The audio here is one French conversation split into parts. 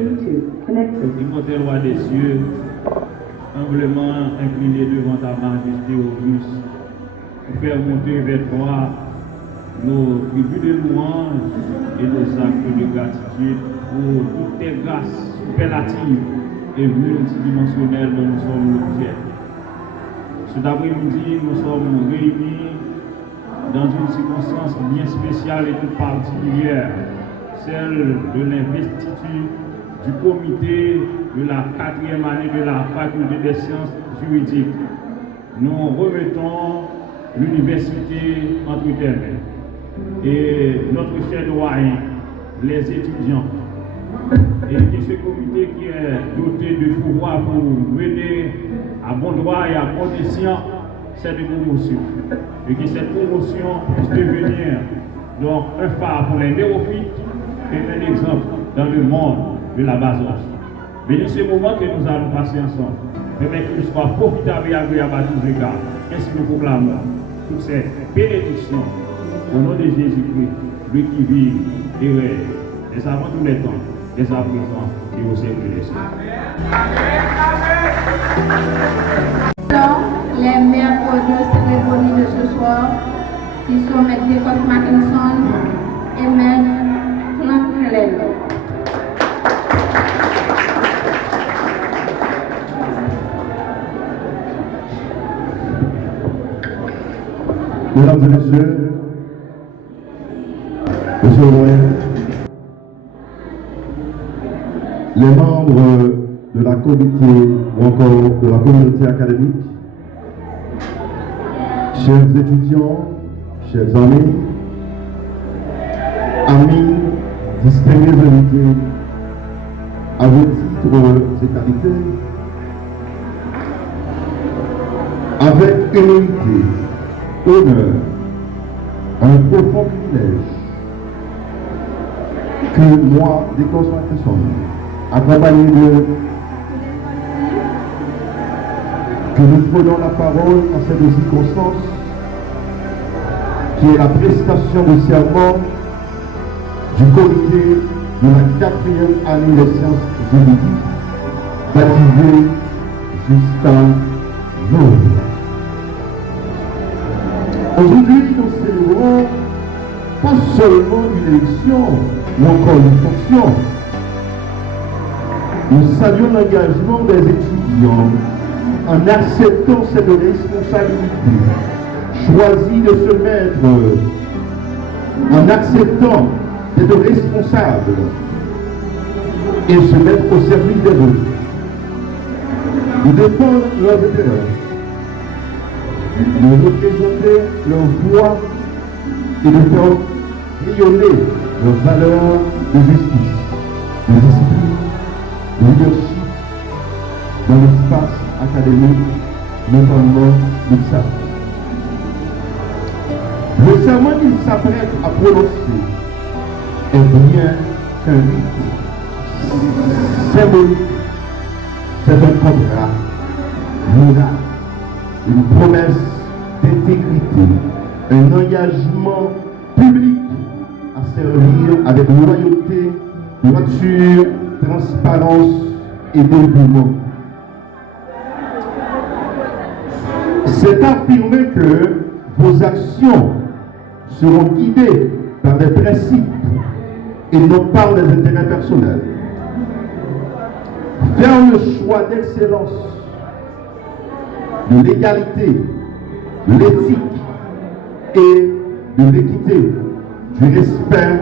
Immortel roi des cieux, humblement incliné devant ta majesté auguste, pour faire monter vers toi nos tribus de louange et nos actes de gratitude pour toutes tes grâces superlatives et multidimensionnelles dont nous sommes l'objet. Cet après-midi, nous sommes réunis dans une circonstance bien spéciale et toute particulière, celle de l'investiture du comité de la 4e année de la faculté des sciences juridiques. Nous remettons l'université entre tes mains et notre cher doyen, les étudiants, et de ce comité qui est doté de pouvoir pour mener à bon droit et à bon escient cette promotion, et que cette promotion puisse devenir donc un phare pour les néophytes et un exemple dans le monde de la base âge. Bénis ce moment que nous allons passer ensemble, permet qu'il soit profitable et agréable à tous égards. Ainsi nous proclamons toutes ces bénédictions au nom de Jésus-Christ, lui qui vit et règne, et avant tous les temps, dès à présent et au siècle des siècles. Alors, les maîtres de cérémonie de ce soir, qui sont Maître Jacob Mackinson et Maître Frank Helen. Mesdames et messieurs, monsieur le doyen, les membres de la comité ou encore de la communauté académique, chers étudiants, chers amis, distingués invités, à vos titres et qualités, avec humilité, honneur, un profond privilège que moi, Décor Mackinson, accompagné de que nous prenons la parole à cette circonstance qui est la prestation de serment du comité de la 4e année des sciences juridiques, baptisé Justin Noël. Aujourd'hui, nous célébrons pas seulement une élection ou encore une fonction. Nous saluons l'engagement des étudiants en acceptant cette responsabilité, choisi de se mettre, en acceptant d'être responsable et se mettre au service des autres, de défendre leurs intérêts, de représenter leur voix et de faire rayonner leurs valeurs de justice, de discipline, de leadership dans l'espace académique, notamment l'IPSA. Le serment qu'il s'apprête à prononcer est bien qu'un rite symbolique. C'est un contrat moral, une promesse d'intégrité, un engagement public à servir avec loyauté, droiture, transparence et dévouement. C'est affirmer que vos actions seront guidées par des principes et non par des intérêts personnels. Faire le choix d'excellence, de l'égalité, de l'éthique et de l'équité, du respect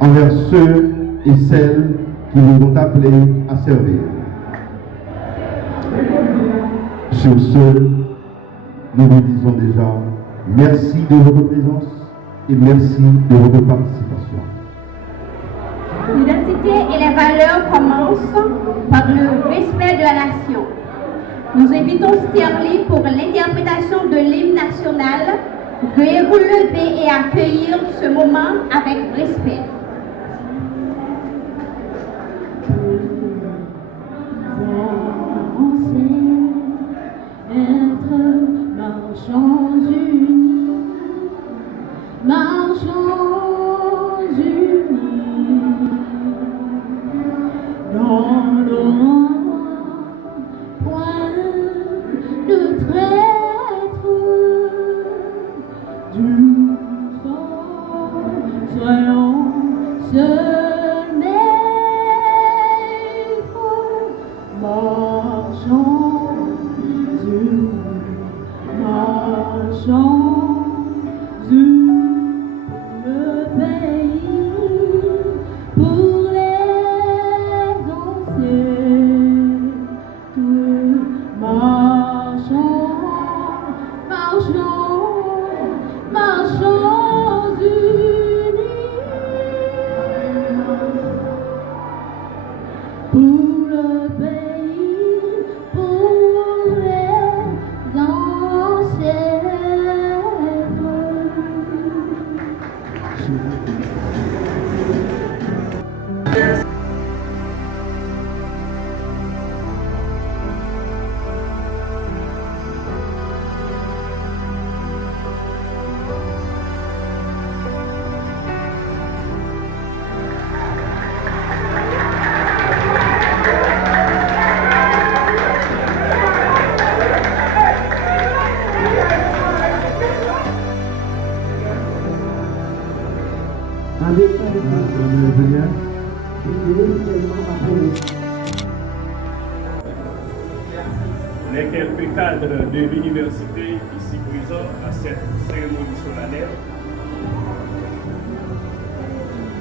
envers ceux et celles qui nous ont appelés à servir. Sur ce, nous vous disons déjà merci de votre présence et merci de votre participation. L'identité et les valeurs commencent par le respect de la nation. Nous invitons Sterling pour l'interprétation de l'hymne national. Veuillez vous lever et accueillir ce moment avec respect. Marchons unis, marchons unis, dans Seul maître, marchons le pays pour les ancêtres. Marchons unis pour le pays, pour les ancêtres. Les quelques cadres de l'université ici présents à cette cérémonie solennelle,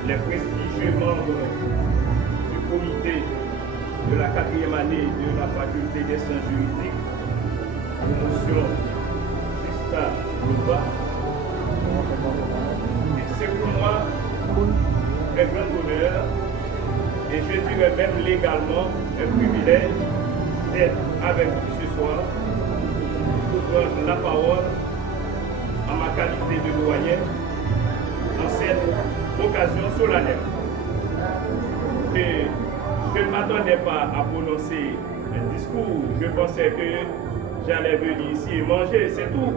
les prestigieux membres du comité de la 4e année de la faculté des sciences juridiques, promotion Justa Louva. C'est pour moi un grand honneur et je dirais même légalement un privilège d'être avec vous ce soir pour prendre la parole en ma qualité de doyen dans cette occasion solennelle. Et je ne m'attendais pas à prononcer un discours, je pensais que j'allais venir ici et manger, c'est tout.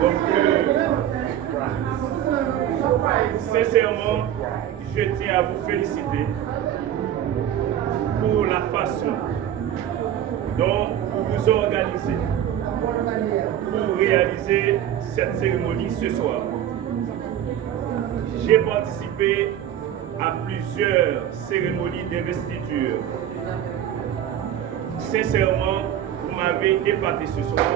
Donc, sincèrement, je tiens à vous féliciter pour la façon dont vous vous organisez pour réaliser cette cérémonie ce soir. J'ai participé à plusieurs cérémonies d'investiture. Sincèrement, vous m'avez épaté ce soir.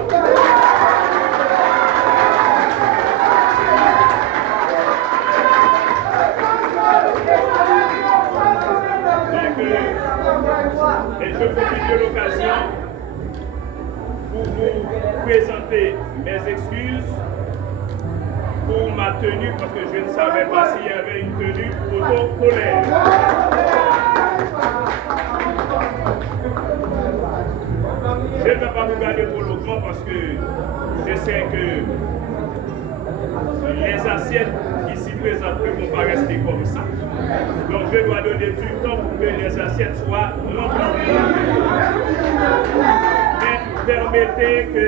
Et je profite de l'occasion pour vous présenter mes excuses pour ma tenue, parce que je ne savais pas s'il y avait une tenue protocolaire. Je ne vais pas vous garder pour longtemps parce que je sais que les assiettes ici présentes ne vont pas rester comme ça. Donc je dois donner du temps pour que les assiettes soient remplies. Mais permettez que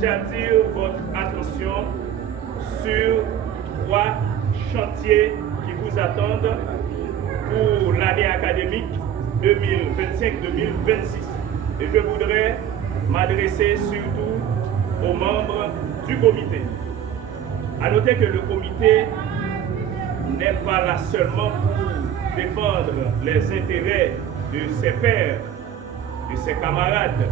j'attire votre attention sur 3 chantiers qui vous attendent pour l'année académique 2025-2026. Et je voudrais m'adresser surtout aux membres du comité. À noter que le comité n'est pas là seulement pour défendre les intérêts de ses pairs, de ses camarades.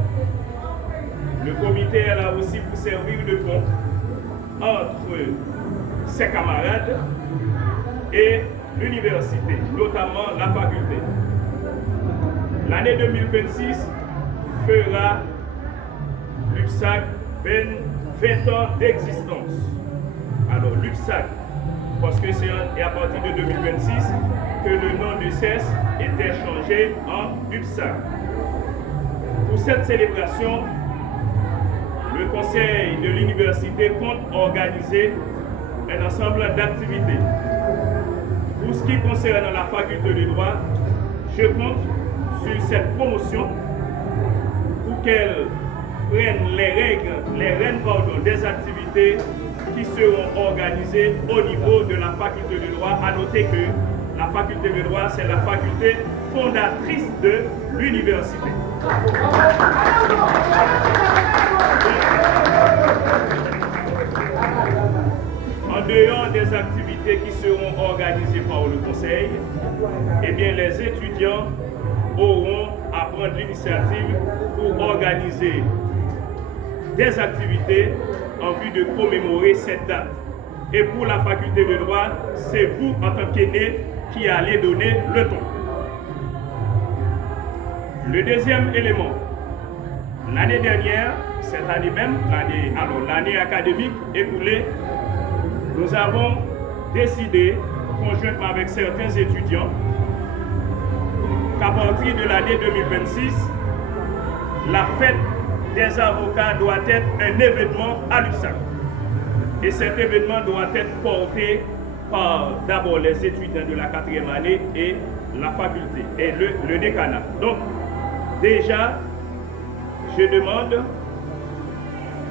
Le comité est là aussi pour servir de pont entre ses camarades et l'université, notamment la faculté. L'année 2026 fera l'UPSAC 20 ans d'existence. Alors l'UPSAC, parce que c'est à partir de 2026 que le nom de CES était changé en UPSAC. Pour cette célébration, le conseil de l'université compte organiser un ensemble d'activités. Pour ce qui concerne la faculté de droit, je compte sur cette promotion pour qu'elle prenne les rênes des activités qui seront organisées au niveau de la faculté de droit. À noter que la faculté de droit, c'est la faculté fondatrice de l'université. En dehors des activités activités qui seront organisées par le conseil, eh bien les étudiants auront à prendre l'initiative pour organiser des activités en vue de commémorer cette date. Et pour la faculté de droit, c'est vous en tant qu'aînés qui allez donner le ton. Le deuxième élément, l'année dernière, cette année même, l'année académique écoulée, nous avons décidé, conjointement avec certains étudiants, qu'à partir de l'année 2026, la fête des avocats doit être un événement à l'USAC. Et cet événement doit être porté par d'abord les étudiants de la 4e année et la faculté et le décanat. Donc, déjà, je demande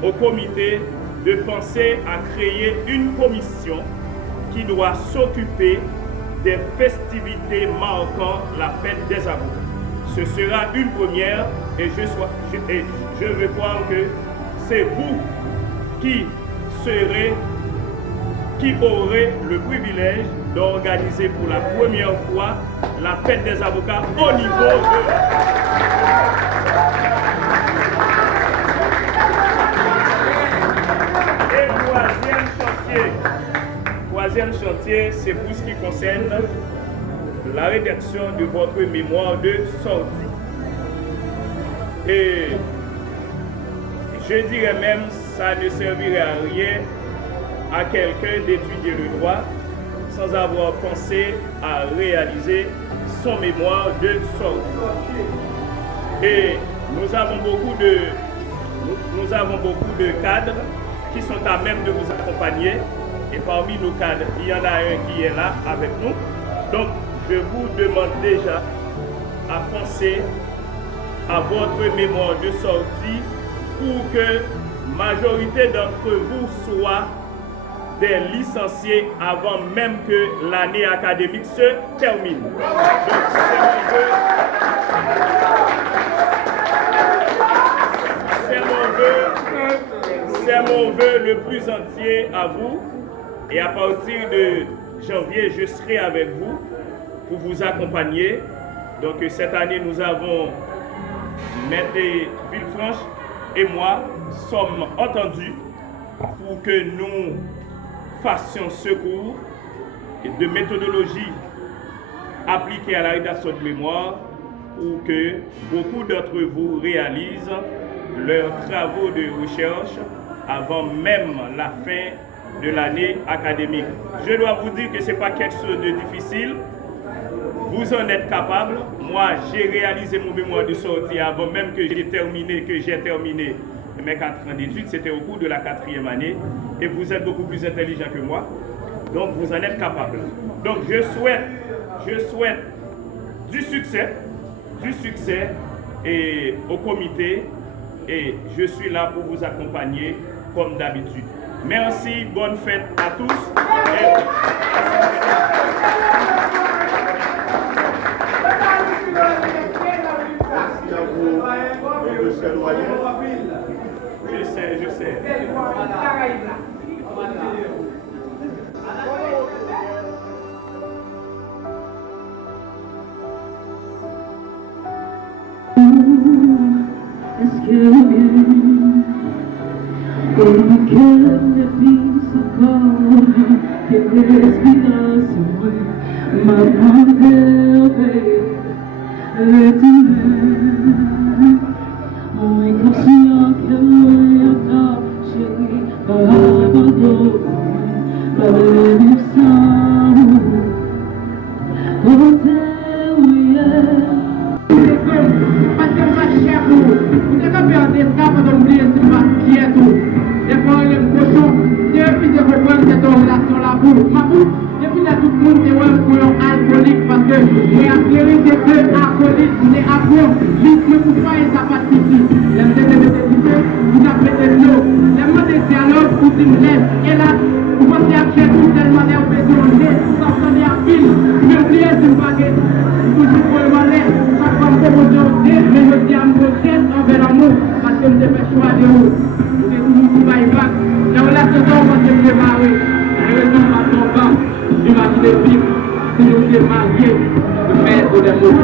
au comité de penser à créer une commission qui doit s'occuper des festivités marquant la fête des avocats. Ce sera une première et je veux croire que c'est vous qui aurez le privilège d'organiser pour la première fois la fête des avocats au niveau de... Et troisième chantier, c'est pour ce qui concerne la rédaction de votre mémoire de sortie. Et je dirais même, ça ne servirait à rien à quelqu'un d'étudier le droit sans avoir pensé à réaliser son mémoire de sortie. Et nous avons beaucoup de cadres qui sont à même de vous accompagner. Et parmi nos cadres, il y en a un qui est là avec nous. Donc, je vous demande déjà à penser à votre mémoire de sortie pour que majorité d'entre vous soient des licenciés avant même que l'année académique se termine. Donc, c'est mon vœu le plus entier à vous. Et à partir de janvier, je serai avec vous pour vous accompagner. Donc cette année, nous avons, Maître Villefranche et moi, sommes entendus pour que nous fassions ce cours de méthodologie appliquée à la rédaction de mémoire pour que beaucoup d'entre vous réalisent leurs travaux de recherche avant même la fin de l'année académique. Je dois vous dire que ce n'est pas quelque chose de difficile. Vous en êtes capable. Moi, j'ai réalisé mon mémoire de sortie avant même que j'ai terminé mes 4 ans d'études. C'était au cours de la 4e année. Et vous êtes beaucoup plus intelligent que moi. Donc, vous en êtes capable. Donc, je souhaite du succès et au comité. Et je suis là pour vous accompagner comme d'habitude. Merci, bonne fête à tous. Merci à vous, monsieur Loyer. Je sais. Est-ce que le cœur ne vit ce corps que respiration m'a enlevé le douleur. On est conscient que moi t'a chéri par abandon, par le sang. Oh, oui. Parce que ma chère, vous êtes pas faire des cas pour oublier ce qui est tout. Des fois, les cochons, depuis de reprendre cette relation-là pour ma bouche, depuis là, tout le monde est pour un alcoolique parce que les acquérir des deux alcooliques, les apprendre, vite ne vous pas et ça pas de souci. Les vous appelez des lots, les mots de dialogue, vous une laisse, et là, vous pensez à faire tout tellement d'impression, vous entendez à pile, mais oubliez ce baguette, toujours pour le malais. Mais je dis à mon prochain envers l'amour parce que je me fais choix de vous. C'est tout le monde qui va y battre. La relation, on va se préparer. Les raisons sont pas. nous sommes mariés, le maître des mots.